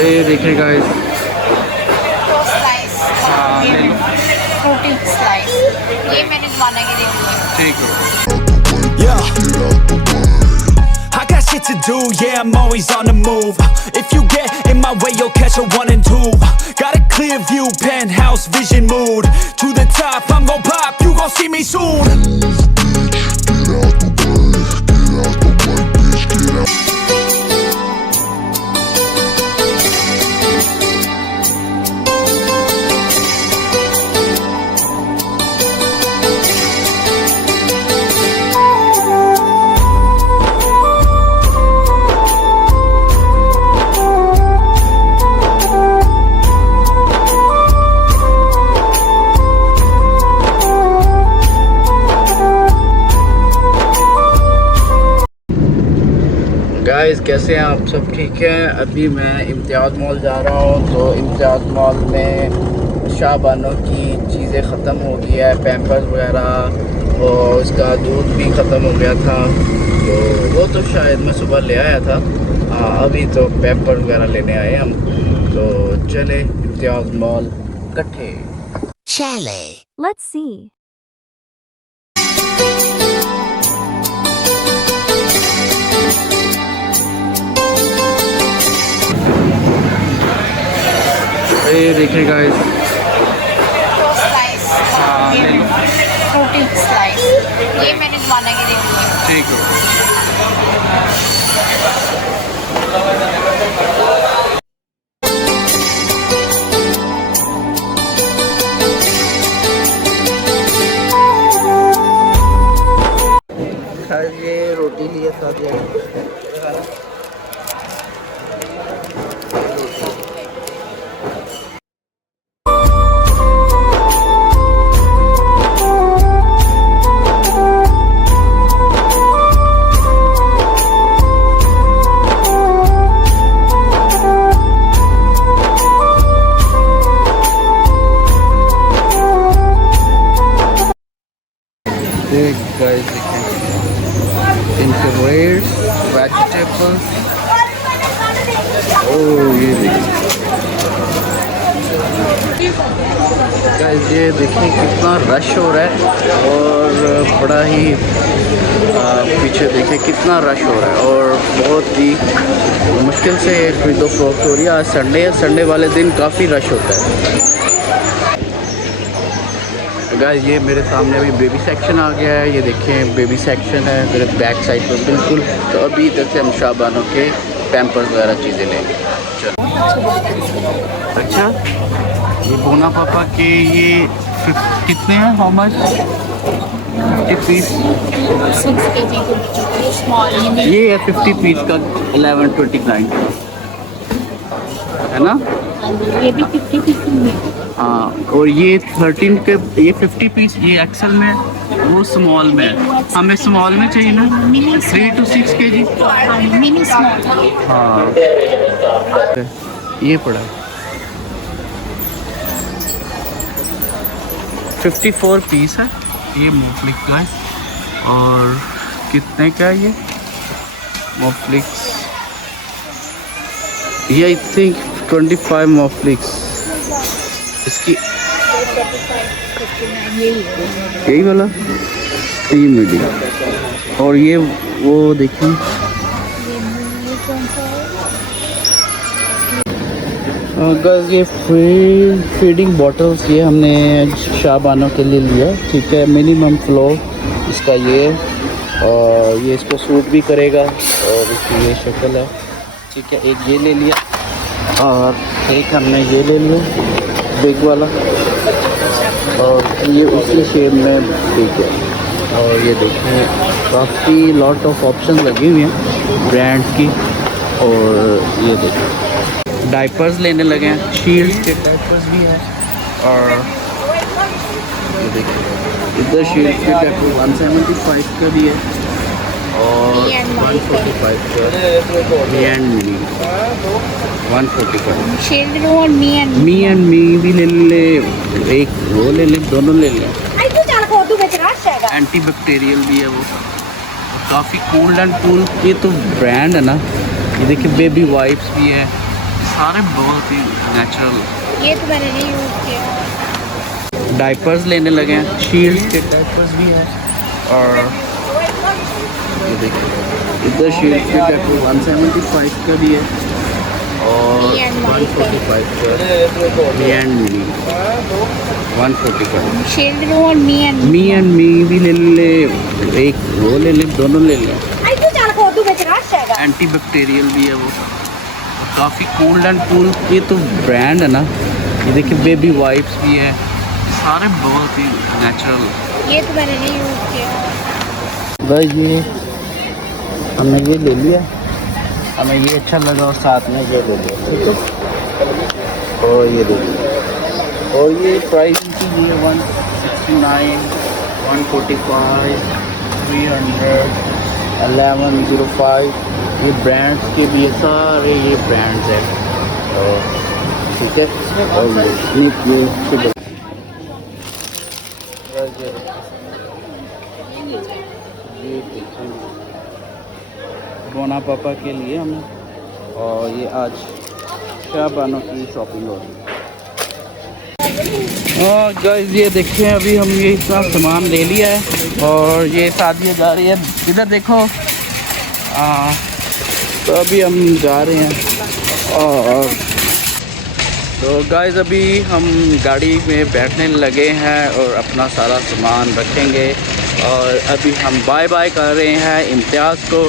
ये देखिए guys, slice Frooti slice, ये मैंने जमाना के लिए लिए। ठीक है। I got shit to do, yeah, I'm always on the move. If you get in my way, you'll catch a 1 and 2. Got a clear view, penthouse vision mood. To the top, I'm gon' pop, you gon' see me soon. Guys कैसे हैं आप सब? ठीक हैं। अभी मैं इम्तियाज़ mall जा रहा हूँ। तो इम्तियाज़ मॉल में शाहबानों की चीज़ें ख़त्म हो गई है, पैम्पर्स वगैरह, और उसका दूध भी ख़त्म हो गया था। तो वो तो शायद मैं सुबह ले आया था। अभी तो पैम्पर्स वगैरह लेने आए हम। तो चले इम्तियाज़ मॉल इकट्ठे चले। Let's see. ये देखिए गाइस, स्लाइस फ्रूटी स्लाइस, ये मैंने जमाना के लिए लिए। ठीक है। ये रोटी लिए साथ guys, itinerary, vegetables। ये गाइस, ये देखिए कितना रश हो रहा है, और बड़ा ही पीछे देखिए कितना रश हो रहा है, और बहुत ही मुश्किल से खरीदो फरोख्त हो रही है। आज संडे है, संडे वाले दिन काफ़ी रश होता है। गाइस, ये मेरे सामने अभी बेबी सेक्शन आ गया है। ये देखें बेबी सेक्शन है मेरे बैक साइड पर बिल्कुल। तो अभी इधर से हम शाहबानों के पैम्पर्स वगैरह चीज़ें लेंगे। चलो। अच्छा, ये बोना पापा के ये कितने हैं? How much? 50 piece. 6 kg small. ये है 50 पीस का 1129 है ना? ये भी 50 पीस में। हाँ, और ये 13 के, ये 50 पीस, ये एक्सल में, वो स्मॉल में है। हमें स्मॉल में चाहिए ना, 3 to 6 kg। Mini small. हाँ, ये पड़ा 54 पीस है। ये मोफ्लिक्स का है। और कितने का है ये मोफ्लिक्स? ये आई थिंक 25 मोफ्लिक्स। इसकी यही वाला 3 मीडियम। और ये वो देखिए, ये फीडिंग बॉटल्स, ये हमने शाहबानों के लिए लिया। ठीक है, मिनिमम फ्लो इसका ये, और ये इसको सूट भी करेगा, और इसकी ये शक्ल है। ठीक है, एक ये ले लिया, और एक हमने ये ले लिया बिग वाला, और ये उसी शेप में ठीक है। और ये देखिए काफ़ी लॉट ऑफ ऑप्शन लगी हुई हैं ब्रांड्स की। और ये देखिए डायपर्स लेने लगे हैं, शील्ड्स के डायपर्स भी हैं। और ये देखिए इधर शील्ड्स के डायपर 175 का भी है, और 145 का मी एंड मिनी 145। शील्ड और मी एंड मी भी ले ले, एक वो ले ले, दोनों ले लें। एंटी बैक्टीरियल भी है वो, काफ़ी कूल एंड कूल। ये तो ब्रांड है ना। ये देखिए बेबी वाइप्स भी है, सारे बहुत ही नेचुरल। ये तो मैंने नहीं यूज़ किया। डाइपर्स लेने लगे हैं, शील्ड के डाइपर्स भी हैं। और ये देखिए इधर शील्ड के डाइपर 175 का भी है और 145 का मी एंड मी 140 का। शील्ड लो और मी एंड मी भी ले ले, एक वो ले ले, दोनों ले लें। एंटी बैक्टीरियल भी है वो, काफ़ी कोल्ड एंड कूल। ये तो ब्रांड है ना। ये देखिए बेबी वाइप्स भी है, सारे बहुत ही नेचुरल। ये तो मैंने नहीं यूज़ किया। बस ये हमने ये ले लिया, हमें ये अच्छा लगा और साथ में ये ले लिया, ठीक है। और ये देखिए, और ये प्राइस इनकी ये 169, 145, 300, 1105। ये ब्रांड्स के भी है, सारे ये ब्रांड्स हैं। और ठीक है, और ये बोना पापा के लिए हमें, और ये आज शाबानों की शॉपिंग हो रही है। गाइस ये देखें, अभी हम ये इतना सामान ले लिया है और ये शादी जा रही है, इधर देखो। तो अभी हम जा रहे हैं और तो गाइस अभी हम गाड़ी में बैठने लगे हैं और अपना सारा सामान रखेंगे। और अभी हम बाय बाय कर रहे हैं इम्तियाज़ को,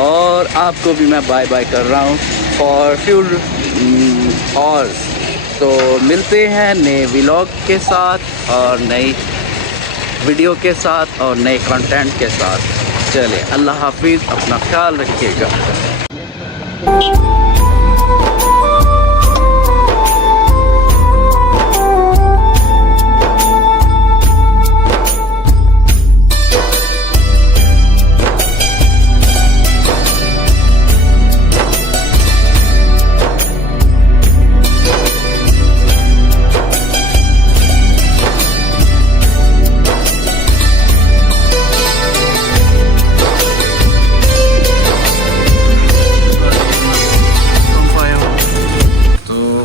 और आपको भी मैं बाय बाय कर रहा हूँ फॉर फ्यू आवर्स। तो मिलते हैं नए व्लॉग के साथ और नई वीडियो के साथ और नए कंटेंट के साथ। चलिए, अल्लाह हाफिज़, अपना ख्याल रखिएगा।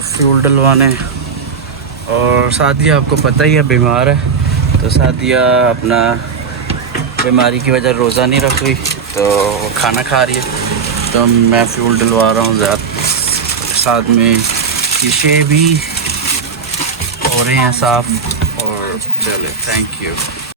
फ्यूल डलवाने, और सादिया आपको पता ही है बीमार है, तो सादिया अपना बीमारी की वजह रोज़ा नहीं रख रही, तो वो खाना खा रही है। तो मैं फ्यूल डलवा रहा हूँ ज़्यादा, साथ में शीशे भी हो रहे हैं साफ़। और चले, थैंक यू।